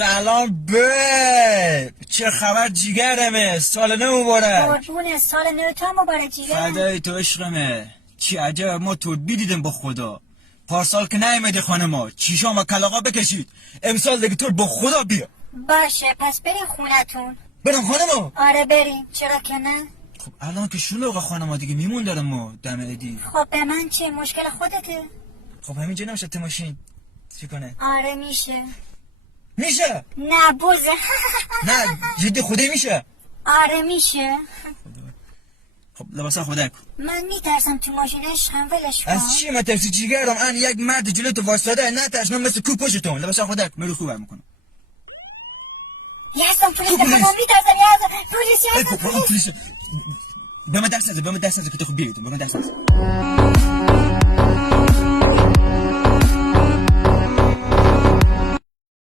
سلام به چه خبر جیگرمه؟ سال نو مبارک. قربون سال نو تو مبارک جیگرم. فدای تو عشقمه. چی عجب ما تو بیدیدیم با خدا. پارسال که نیومدی خانه ما چیشام و کلاغا بکشید. امسال دیگه تو با خدا بیا. باشه پس بریم خونتون. برم خانه ما؟ آره بریم چرا که نه. خب الان که شلوغ خانه ما دیگه میمون دارم ما دم ادی. خب به من چه مشکل خودته؟ خب همینجا نمیشه ماشین چی کنه؟ آره میشه. میشه؟ نه بوزه. نه جدی خودی میشه؟ آره میشه. خب لباسا خدا کن. من میترسم تو ماشینش هم ولش کن. از چی مترسی جیگرم؟ ان یک مرد جلوی تو واسطاده نه ترس من مثل کو پشتون. لباسا خدا کن میرو خوبم میکنم. یزدان پلیس بخوام میترسم یزدان پلیس یزدان پلیس به من درس نزد که تو خوب بیایید به من درس نزد.